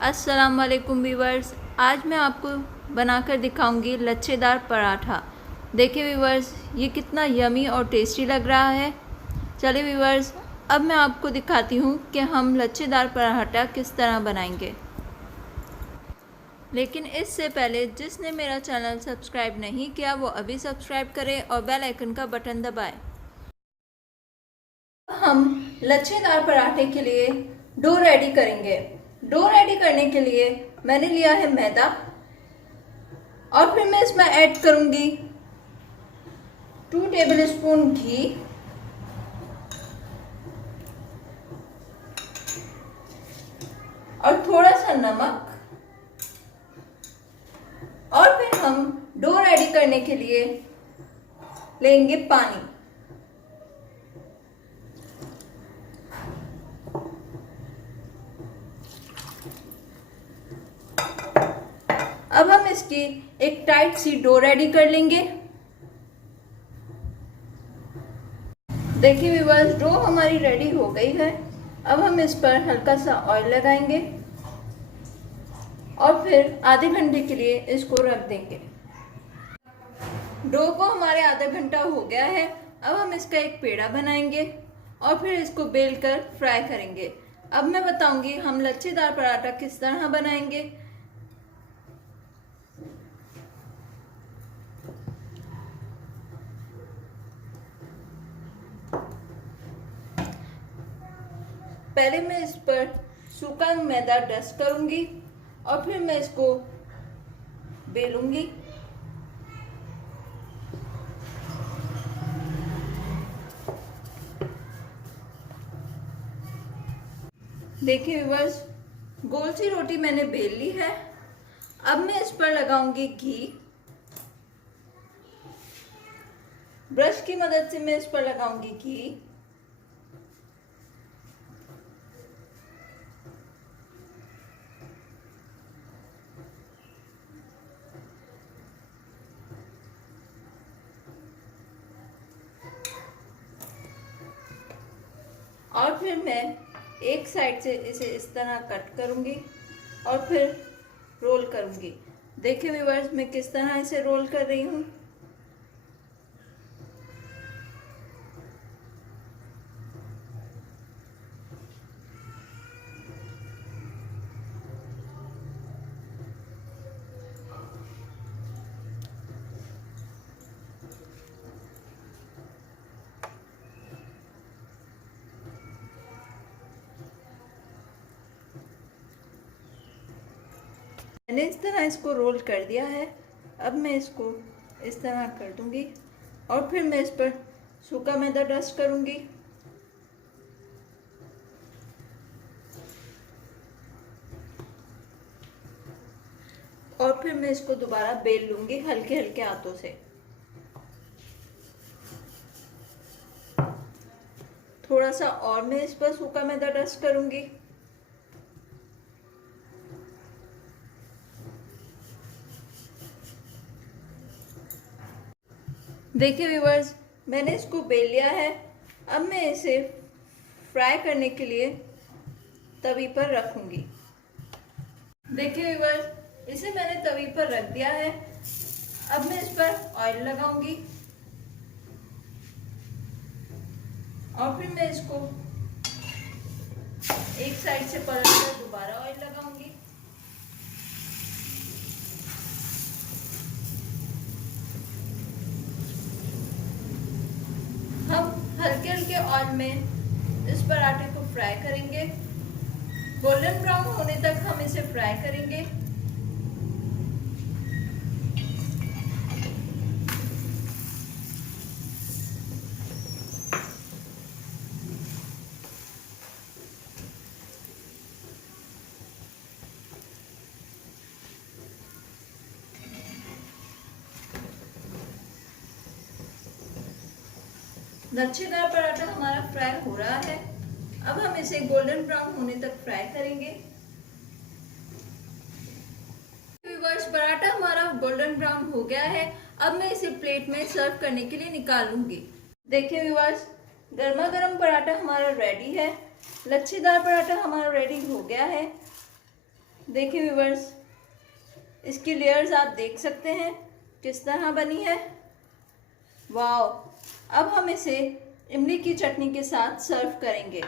अस्सलाम वालेकुम व्यूवर्स। आज मैं आपको बनाकर दिखाऊंगी लच्छेदार पराठा। देखिए व्यूवर्स, ये कितना यमी और टेस्टी लग रहा है। चलिए व्यूवर्स, अब मैं आपको दिखाती हूँ कि हम लच्छेदार पराठा किस तरह बनाएंगे। लेकिन इससे पहले जिसने मेरा चैनल सब्सक्राइब नहीं किया वो अभी सब्सक्राइब करें और बेल आइकन का बटन दबाएं। हम लच्छेदार पराठे के लिए डो रेडी करेंगे। डो रेडी करने के लिए मैंने लिया है मैदा और फिर मैं इसमें ऐड करूंगी 2 टेबलस्पून घी और थोड़ा सा नमक और फिर हम डो रेडी करने के लिए लेंगे पानी। अब हम इसकी एक टाइट सी डो रेडी कर लेंगे। देखिए व्यूअर्स, डो हमारी रेडी हो गई है। अब हम इस पर हल्का सा ऑयल लगाएंगे और फिर आधे घंटे के लिए इसको रख देंगे। डो को हमारे आधा घंटा हो गया है। अब हम इसका एक पेड़ा बनाएंगे और फिर इसको बेलकर फ्राई करेंगे। अब मैं बताऊंगी हम लच्छेदार पराठा किस तरह बनाएंगे। पहले मैं इस पर सूखा मैदा डस्ट करूंगी और फिर मैं इसको बेलूंगी। देखिए व्यूअर्स, गोल सी रोटी मैंने बेल ली है। अब मैं इस पर लगाऊंगी घी। ब्रश की मदद से मैं इस पर लगाऊंगी घी। और फिर मैं एक साइड से इसे इस तरह कट करूंगी और फिर रोल करूंगी। देखिए व्यूअर्स, मैं किस तरह इसे रोल कर रही हूँ। मैंने इस तरह इसको रोल कर दिया है। अब मैं इसको इस तरह कर दूंगी और फिर मैं इस पर सूखा मैदा डस्ट करूंगी। और फिर मैं इसको दोबारा बेल लूंगी हल्के हल्के हाथों से। थोड़ा सा और मैं इस पर सूखा मैदा डस्ट करूंगी। देखिए व्यूअर्स, मैंने इसको बेल लिया है। अब मैं इसे फ्राई करने के लिए तवी पर रखूंगी। देखिए व्यूअर्स, इसे मैंने तवी पर रख दिया है। अब मैं इस पर ऑयल लगाऊंगी और फिर मैं इसको एक साइड से पलटकर दोबारा ऑयल लगाऊंगी। हम हल्के हल्के ऑयल में इस पराठे को फ्राई करेंगे। गोल्डन ब्राउन होने तक हम इसे फ्राई करेंगे। लच्छेदार पराठा हमारा फ्राई हो रहा है। अब हम इसे गोल्डन ब्राउन होने तक फ्राई करेंगे। व्यूअर्स, पराठा हमारा गोल्डन ब्राउन हो गया है। अब मैं इसे प्लेट में सर्व करने के लिए निकालूंगी। देखिए व्यूअर्स, गर्मा गर्म पराठा हमारा रेडी है। लच्छेदार पराठा हमारा रेडी हो गया है। देखिए व्यूवर्स, इसकी लेयर्स आप देख सकते हैं किस तरह बनी है। वाओ! अब हम इसे इमली की चटनी के साथ सर्व करेंगे।